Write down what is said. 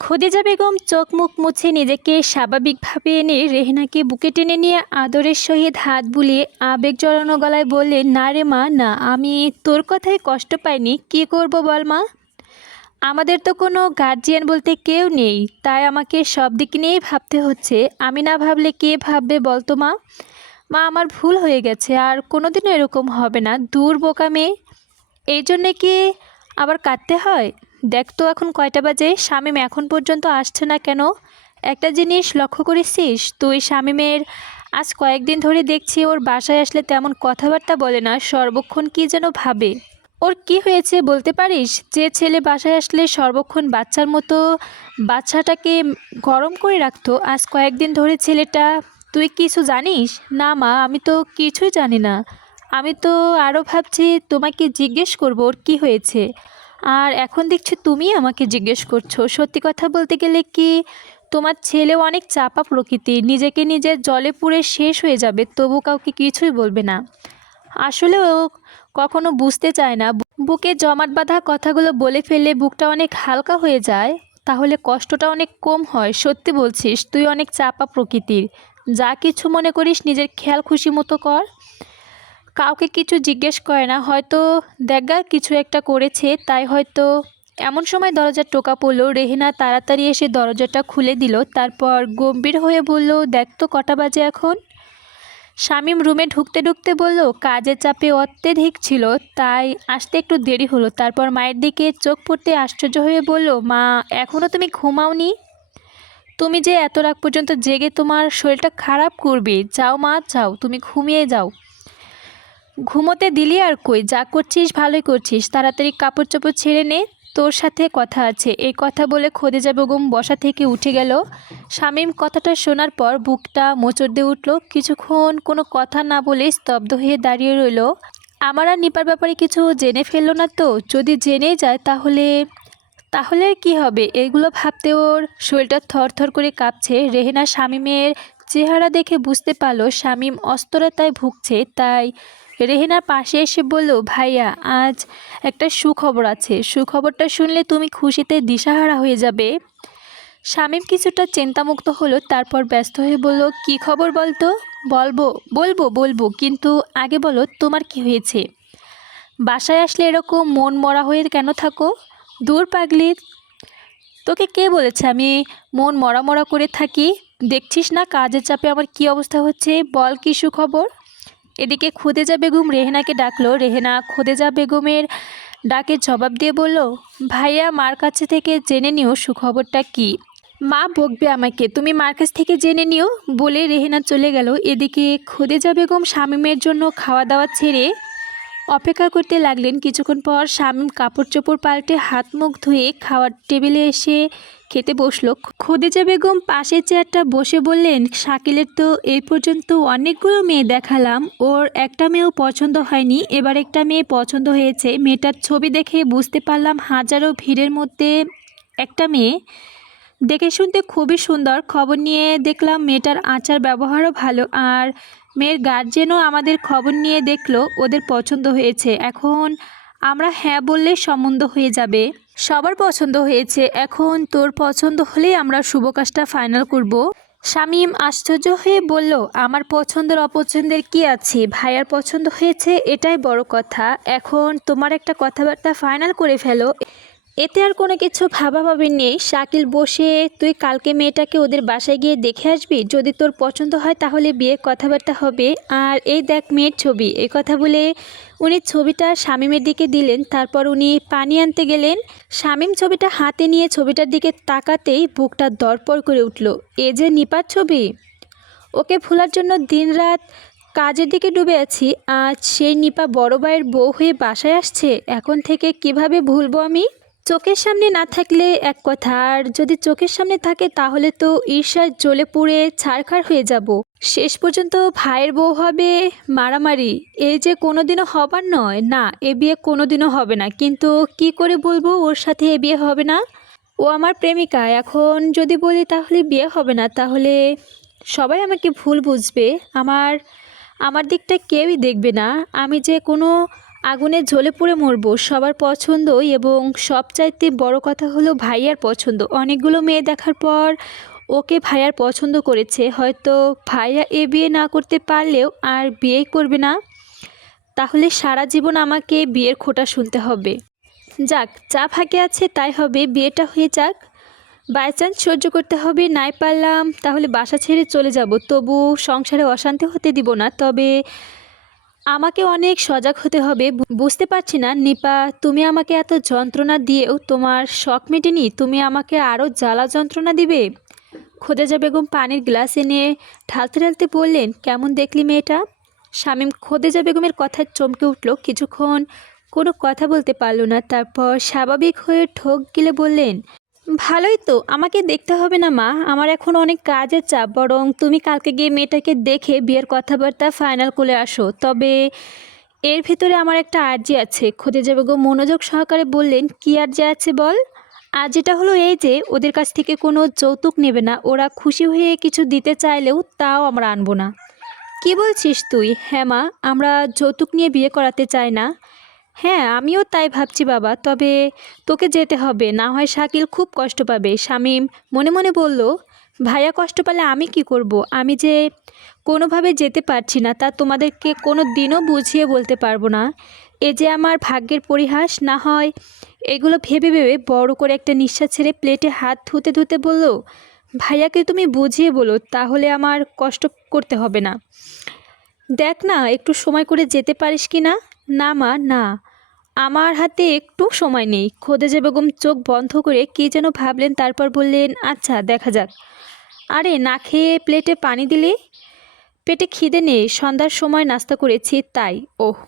খদিজা বেগম চোখ মুখ মুছে নিজেকে স্বাভাবিকভাবে এনে রেহেনাকে বুকে টেনে নিয়ে আদরের সহিত হাত বুলিয়ে আবেগ জড়ানো গলায় বললেন, না রে মা, না, আমি তোর কথায় কষ্ট পাইনি। কী করব বল মা, আমাদের তো কোনো গার্জিয়ান বলতে কেউ নেই, তাই আমাকে সব দিক নিয়েই ভাবতে হচ্ছে। আমি না ভাবলে কে ভাববে বলতো মা। মা, আমার ভুল হয়ে গেছে, আর কোনোদিনও এরকম হবে না। দূর বোকা মেয়ে, এই জন্যে কি আবার কাঁদতে হয়? দেখ তো এখন কয়টা বাজে, শামীম এখন পর্যন্ত আসছে না কেন? একটা জিনিস লক্ষ্য করেছিস তুই? শামীমের আজ কয়েকদিন ধরে দেখছি ওর বাসায় আসলে তেমন কথাবার্তা বলে না, সর্বক্ষণ কী যেন ভাবে। ওর কি হয়েছে বলতে পারিস? যে ছেলে বাসায় আসলে সর্বক্ষণ বাচ্চার মতো বাচ্চাটাকে গরম করে রাখতো, আজ কয়েকদিন ধরে ছেলেটা, তুই কিছু জানিস? না মা, আমি তো কিছুই জানি না। আমি তো আরও ভাবছি তোমাকে জিজ্ঞেস করব ওর কী হয়েছে, আর এখন দেখছি তুমি আমাকে জিজ্ঞেস করছো। সত্যি কথা বলতে গেলে কি, তোমার ছেলেও অনেক চাপা প্রকৃতির, নিজেকে নিজের জলে পুড়ে শেষ হয়ে যাবে, তবু কাউকে কিছুই বলবে না। আসলে ও কখনো বুঝতে চায় না, বুকে জমাট বাঁধা কথাগুলো বলে ফেললে বুকটা অনেক হালকা হয়ে যায়, তাহলে কষ্টটা অনেক কম হয়। সত্যি বলছিস, তুই অনেক চাপা প্রকৃতির। যা কিছু মনে করিস নিজের খেয়াল খুশি মতো কর, কাউকে কিছু জিজ্ঞেস করে না। হয়তো দেখা কিছু একটা করেছে, তাই হয়তো। এমন সময় দরজার টোকা পড়ল। রেহেনা তাড়াতাড়ি এসে দরজাটা খুলে দিল, তারপর গম্ভীর হয়ে বলল, দেখ তো কটা বাজে এখন। শামীম রুমে ঢুকতে ঢুকতে বলল, কাজের চাপে অত্যধিক ছিল, তাই আসতে একটু দেরি হলো। তারপর মায়ের দিকে চোখ পড়তে আশ্চর্য হয়ে বলল, মা, এখনও তুমি ঘুমাওনি? তুমি যে এত রাত পর্যন্ত জেগে তোমার শরীরটা খারাপ করবে। যাও মা, যাও, তুমি ঘুমিয়ে যাও। ঘুমোতে দিলি আর কই, যা করছিস ভালোই করছিস, তাড়াতাড়ি কাপড় চোপড় ছেড়ে নে, তোর সাথে কথা আছে। এই কথা বলে খদিজা বেগম বসা থেকে উঠে গেল। শামীম কথাটা শোনার পর বুকটা মোচড় দিয়ে উঠল। কিছুক্ষণ কোনো কথা না বলে স্তব্ধ হয়ে দাঁড়িয়ে রইল। আমার আর নিপার ব্যাপারে কিছু জেনে ফেললো না তো? যদি জেনেই যায় তাহলে তাহলে আর কী হবে? এগুলো ভাবতে ওর শরীরটা থরথর করে কাঁপছে। রেহেনা শামীমের চেহারা দেখে বুঝতে পারল শামীম অস্থিরতায় ভুগছে, তাই রেহেনার পাশে এসে বলল, ভাইয়া, আজ একটা সুখবর আছে। সুখবরটা শুনলে তুমি খুশিতে দিশাহারা হয়ে যাবে। শামীম কিছুটা চিন্তামুক্ত হলো, তারপর ব্যস্ত হয়ে বলল, কি খবর বলতো? বলবো বলবো বলবো, কিন্তু আগে বলো তোমার কি হয়েছে? বাসায় আসলে এরকম মন মরা হয়ে কেন থাকো? দূর পাগলি, তোকে কে বলেছে আমি মন মরা মরা করে থাকি? দেখছিস না কাজের চাপে আমার কি অবস্থা হচ্ছে? বল কি সুখবর? এদিকে খদিজা বেগম রেহেনাকে ডাকলো। রেহেনা খদিজা বেগমের ডাকে জবাব দিয়ে বলল, ভাইয়া, মার কাছে থেকে জেনে নিও সুখবরটা কি। মা বকবে আমাকে, তুমি মার কাছ থেকে জেনে নিও, বলে রেহেনা চলে গেল। এদিকে খদিজা বেগম শামীমের জন্য খাওয়া দাওয়া ছেড়ে অপেক্ষা করতে লাগলেন। কিছুক্ষণ পর শামীম কাপড় চোপড় পাল্টে হাত মুখ ধুয়ে খাওয়ার টেবিলে এসে খেতে বসলো। খদিজা বেগম পাশের চেয়ারটা বসে বললেন, শাকিলের তো এই পর্যন্ত অনেকগুলো মেয়ে দেখালাম, ওর একটা মেয়েও পছন্দ হয়নি, এবার একটা মেয়ে পছন্দ হয়েছে। মেয়েটার ছবি দেখে বুঝতে পারলাম হাজারো ভিড়ের মধ্যে একটা মেয়ে, দেখে শুনতে খুবই সুন্দর। খবর নিয়ে দেখলাম মেয়েটার আচার ব্যবহারও ভালো, আর মেয়ের গার্জেনও আমাদের খবর নিয়ে দেখলো ওদের পছন্দ হয়েছে। এখন আমরা হ্যাঁ বললে সম্বন্ধ হয়ে যাবে। সবার পছন্দ হয়েছে, এখন তোর পছন্দ হলেই আমরা শুভ কাজটা ফাইনাল করব। শামীম আশ্চর্য হয়ে বলল, আমার পছন্দের অপছন্দের কি আছে? ভাইয়ার পছন্দ হয়েছে, এটাই বড় কথা। এখন তোমার একটা কথাবার্তা ফাইনাল করে ফেলো, এতে আর কোনো কিছু ভাবাভাবি নেই। শাকিল বসে, তুই কালকে মেয়েটাকে ওদের বাসায় গিয়ে দেখে আসবি, যদি তোর পছন্দ হয় তাহলে বিয়ে কথাবার্তা হবে। আর এই দেখ মেয়ের ছবি। এই কথা বলে উনি ছবিটা শামীমের দিকে দিলেন, তারপর উনি পানি আনতে গেলেন। শামীম ছবিটা হাতে নিয়ে ছবিটার দিকে তাকাতেই বুকটা দরপড় করে উঠল। এ যে নিপার ছবি, ওকে ভোলার জন্য দিনরাত কাজের দিকে ডুবে আছি, আজ সেই নিপা বড় ভাইয়ের বউ হয়ে বাসায় আসছে। এখন থেকে কিভাবে ভুলবো আমি? চোখের সামনে না থাকলে এক কথা, আর যদি চোখের সামনে থাকে তাহলে তো ঈর্ষার জ্বলে পুড়ে ছারখার হয়ে যাব। শেষ পর্যন্ত ভাইয়ের বউ হবে, মারামারি। এই যে কোনোদিনও হবার নয়। না, এ বিয়ে কোনোদিনও হবে না। কিন্তু কি করে বলবো ওর সাথে এ বিয়ে হবে না? ও আমার প্রেমিকা, এখন যদি বলি তাহলে বিয়ে হবে না, তাহলে সবাই আমাকে ভুল বুঝবে। আমার আমার দিকটা কেউই দেখবে না। আমি যে কোনো আগুনে জ্বলে পুড়ে মরবো। সবার পছন্দ এবং সবচাইতে বড় কথা হলো ভাইয়ার পছন্দ। অনেকগুলো মেয়ে দেখার পর ওকে ভাইয়ার পছন্দ করেছে। হয়তো ভাইয়া এ বিয়ে না করতে পারলেও আর বিয়েই করবে না। তাহলে সারা জীবন আমাকে বিয়ের খোঁটা শুনতে হবে। যাক, যা ভাগ্যে আছে তাই হবে, বিয়েটা হয়ে যাক। বাই চান্স সহ্য করতে হবে, নাই পারলাম তাহলে বাসা ছেড়ে চলে যাব। তবু সংসারে অশান্তি হতে দিব না। তবে আমাকে অনেক সজাগ হতে হবে। বুঝতে পারছি না নিপা, তুমি আমাকে এত যন্ত্রণা দিয়েও তোমার শখ মেটেনি, তুমি আমাকে আরও জ্বালা যন্ত্রণা দিবে। খোদেজা বেগম পানির গ্লাস এনে ঢালতে ঢালতে বললেন, কেমন দেখলি মেয়েটা? শামীম খোদেজা বেগমের কথায় চমকে উঠল। কিছুক্ষণ কোনো কথা বলতে পারল না। তারপর স্বাভাবিক হয়ে ঠোক গিলে বললেন, ভালোই তো, আমাকে দেখতে হবে না মা, আমার এখন অনেক কাজের চাপ। বরং তুমি কালকে গিয়ে মেয়েটাকে দেখে বিয়ের কথাবার্তা ফাইনাল করে আসো। তবে এর ভিতরে আমার একটা আর্জি আছে। খোদেজা বেগম মনোযোগ সহকারে বললেন, কী আর্জি আছে বল? আর্জিটা হলো এই যে ওদের কাছ থেকে কোনো যৌতুক নেবে না। ওরা খুশি হয়ে কিছু দিতে চাইলেও তাও আমরা আনবো না। কি বলছিস তুই? হ্যাঁ মা, আমরা যৌতুক নিয়ে বিয়ে করাতে চাই না। হ্যাঁ, আমিও তাই ভাবছি বাবা। তবে তোকে যেতে হবে, না হয় শাকিল খুব কষ্ট পাবে। শামীম মনে মনে বলল, ভাইয়া কষ্ট পেলে আমি কি করব? আমি যে কোনোভাবে যেতে পারছি না তা তোমাদেরকে কোনো দিনও বুঝিয়ে বলতে পারবো না। এ যে আমার ভাগ্যের পরিহাস। না হয় এগুলো ভেবে ভেবে বড় করে একটা নিঃশ্বাস ছেড়ে প্লেটে হাত ধুতে ধুতে বলল, ভাইয়াকে তুমি বুঝিয়ে বলো, তাহলে আমার কষ্ট করতে হবে না। দেখ না একটু সময় করে যেতে পারিস কি না? না মা, না, আমার হাতে একটু সময় নেই। খোদেজা বেগম চোখ বন্ধ করে কী যেন ভাবলেন। তারপর বললেন, আচ্ছা দেখা যাক। আরে না খেয়ে প্লেটে পানি দিলে? পেটে খিদে নেই, সন্ধ্যার সময় নাস্তা করেছি তাই। ওহ,